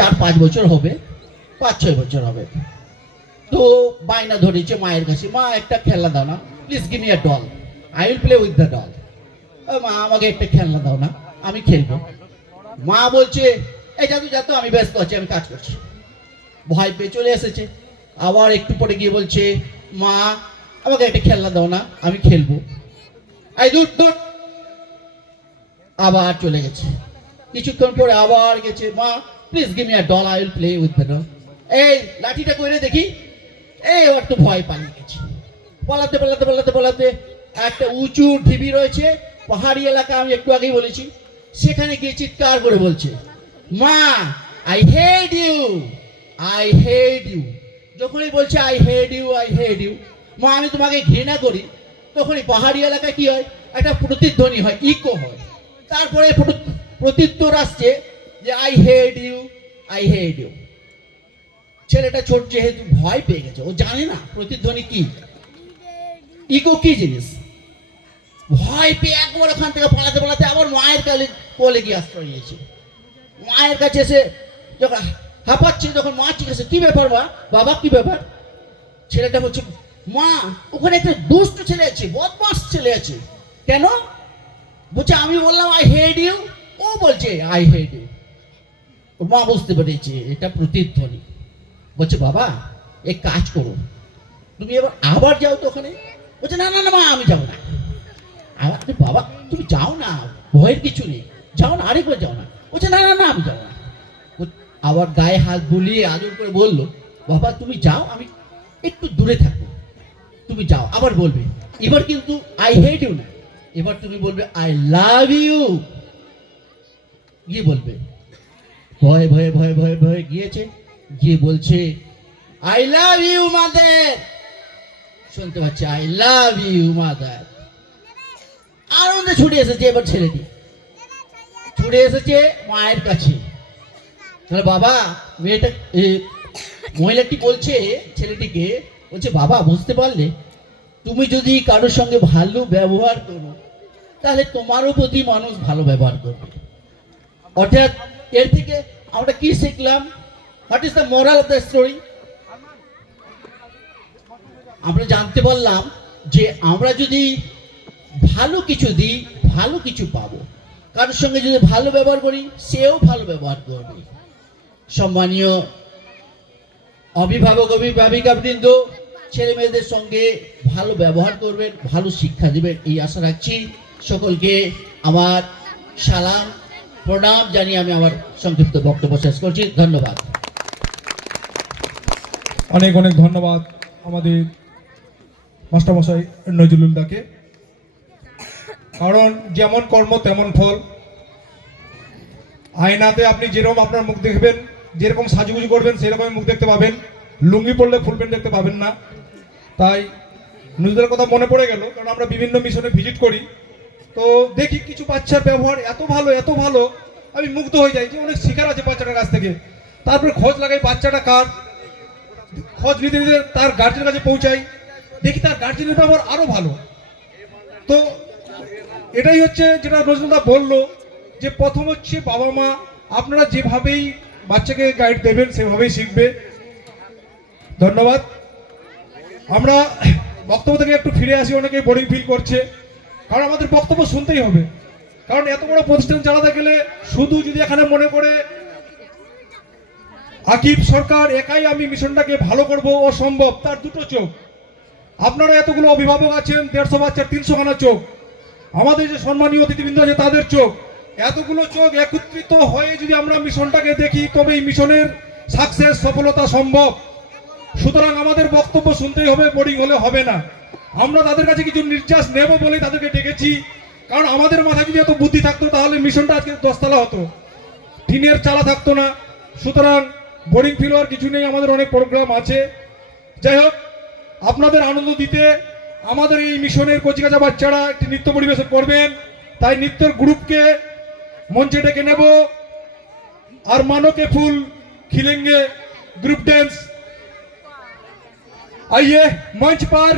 4-5 বছর হবে, 5-6 বছর হবে। তো বায়না ধরেছে মায়ের কাছে, মা একটা খেলনা দাও না, please give me a doll, I will play with the doll. মা আমাকে একটা খেলনা দাও না, আমি খেলবো। মা বলছে এই যাদু যাতো, আমি ব্যস্ত আছি, আমি কাজ করছি। ভয় পেয়ে চলে এসেছে। আবার একটু পরে গিয়ে বলছে মা আমাকে একটা খেলনা দাও না, আমি খেলবো। এই দূর দূর, আবার চলে গেছে। কিছুক্ষণ পরে আবার গেছে, মা please give me a doll, I will play with the doll. এই লাঠিটা কইরে দেখি। এই ওর তো ভয় পালিয়ে গেছে। পালাতে পালাতে পালাতে পালাতে একটা উঁচু ঢিবি রয়েছে, পাহাড়ি এলাকা, আমি একটু আগেই বলেছি। সেখানে গিয়ে চিৎকার করে বলছে মা I hate you, I hate you. যখনই বলছে I hate you, I hate you, মা আমি তোমাকে ঘৃণা করি, তখনই পাহাড়ি এলাকায় কি হয়, একটা প্রতিধ্বনি হয়, ইকো হয়। তারপরে প্রত্যুত্তর আসছে যে I hate you, I hate you. ছেলেটা ছোট, যেহেতু ভয় পেয়ে গেছে, ও জানে না প্রতিধ্বনি কি, ইকো কি জিনিস। ভয় পেয়ে একবার ওখান থেকে পালাতে পালাতে আবার মায়ের কোলে গিয়ে আশ্রয় নিয়েছে। মায়ের কাছে এসে যখন হাঁপাচ্ছে, যখন মা জিজ্ঞাসা কি ব্যাপার মা, বাবা কি ব্যাপার, ছেলেটা বলছে মা ওখানে একটা দুষ্ট ছেলে আছে, বদমাস ছেলে আছে। কেন? বলছে আমি বললাম আই হেট ইউ, ও বলছে আই হেট ইউ। ওর মা বুঝতে পেরেছে এটা প্রতিধ্বনি। বলছে বাবা এক কাজ করো, তুমি এবার আবার যাও তো ওখানে। বলছে না না না মা আমি যাবো না। আবার বাবা তুমি যাও না, ভয়ের কিছু নেই, যাও না, আরেকবার যাও না। বলছে না না না আমি যাবো না। আবার গায়ে হাত বুলিয়ে আদর করে বললো বাবা তুমি যাও, আমি একটু দূরে থাকবো, তুমি যাও। আবার বলবে, এবার কিন্তু আই হেট ইউ না, এবার তুমি বলবে আই লাভ ইউ। গিয়ে বলবে, ভয়ে ভয়ে ভয়ে ভয়ে ভয়ে গিয়েছে, গিয়ে বলছে আই লাভ ইউ মাদার। শুনতে পাচ্ছে আই লাভ ইউ মাদার। আনন্দে ছুটে এসেছে এবার ছেলেটি, ছুটে এসেছে মায়ের কাছে। তাহলে বাবা মেয়েটা, মহিলাটি বলছে ছেলেটিকে, বলছে বাবা বুঝতে পারলে, তুমি যদি কারোর সঙ্গে ভালো ব্যবহার করো তাহলে তোমারও প্রতি মানুষ ভালো ব্যবহার করবে। অর্থাৎ এর থেকে আমরা কি শিখলাম? What is the moral of the story? আমরা জানতে পারলাম যে আমরা যদি ভালো কিছু দিই, ভালো কিছু পাবো। কারোর সঙ্গে যদি ভালো ব্যবহার করি, সেও ভালো ব্যবহার করবে। সম্মানীয় অভিভাবক অভিভাবিকা বৃন্দ, ছেলে মেয়েদের সঙ্গে ভালো ব্যবহার করবেন, ভালো শিক্ষা দিবেন, এই আশা রাখছি। সকলকে আমার সালাম প্রণাম জানিয়ে আমি আমার সংক্ষিপ্ত বক্তব্য শেষ করছি। ধন্যবাদ। অনেক অনেক ধন্যবাদ আমাদের মাস্টারমশাই নজরুলদাকে। কারণ যেমন কর্ম তেমন ফল। আয়নাতে আপনি যেরকম আপনার মুখ দেখবেন, যেরকম সাজুগুজু করবেন সেরকমই মুখ দেখতে পাবেন। লুঙ্গি পরলে ফুল প্যান্ট দেখতে পাবেন না। তাই নজরুলের কথা মনে পড়ে গেল, কারণ আমরা বিভিন্ন মিশনে ভিজিট করি, তো দেখি কিছু বাচ্চার ব্যবহার এত ভালো এত ভালো, আমি মুগ্ধ হয়ে যাই যে অনেক শিকার আছে বাচ্চাটার কাছ থেকে। তারপরে খোঁজ লাগাই বাচ্চাটা কার, খোঁজ নিতে নিতে তার গার্জেনের কাছে পৌঁছাই, দেখি তার গার্জেনের ব্যবহার আরো ভালো। তো এটাই হচ্ছে যেটা নজরুলদা বললো, যে প্রথম হচ্ছে বাবা মা, আপনারা যেভাবেই বাচ্চাকে গাইড দেবেন সেভাবেই শিখবে। ধন্যবাদ। আমরা বক্তব্য থেকে একটু ফিরে আসি, অনেকে বোরিং ফিল করছে, কারণ আমাদের বক্তব্য শুনতেই হবে। কারণ এত বড় প্রতিষ্ঠান চালাতে গেলে শুধু যদি এখানে মনে করে আকিব সরকার একাই আমি মিশনটাকে ভালো করব, অসম্ভব। তার দুটো চোখ। আপনারা এতগুলো অভিভাবক আছেন, 150 বাচ্চার 300 খানা চোখ। আমাদের যে সম্মানীয় অতিথিবৃন্দ আছে তাদের চোখ। এতগুলো চোখ একত্রিত হয়ে যদি আমরা মিশনটাকে দেখি, তবে এই মিশনের সাকসেস সফলতা সম্ভব। সুতরাং আমাদের বক্তব্য শুনতেই হবে, বোরিং হলে হবে না। আমরা তাদের কাছে কিছু নির্যাস নেব বলে তাদেরকে ডেকেছি। কারণ আমাদের মাথায় যদি এত বুদ্ধি থাকতো তাহলে মিশনটা আজকে 10 তলা হতো, টিনের চালা থাকতো না। সুতরাং বোরিং ফিল হওয়ার কিছু নেই, আমাদের অনেক প্রোগ্রাম আছে। যাই হোক, আপনাদের আনন্দ দিতে আমাদের এই মিশনের কচিকাঁচা বাচ্চারা একটি নৃত্য পরিবেশন করবেন। তাই নৃত্যের গ্রুপকে মঞ্চে ডেকে নেব। আর मानो के फूल खिलेंगे ग्रुप डांस। आइए मंच पर।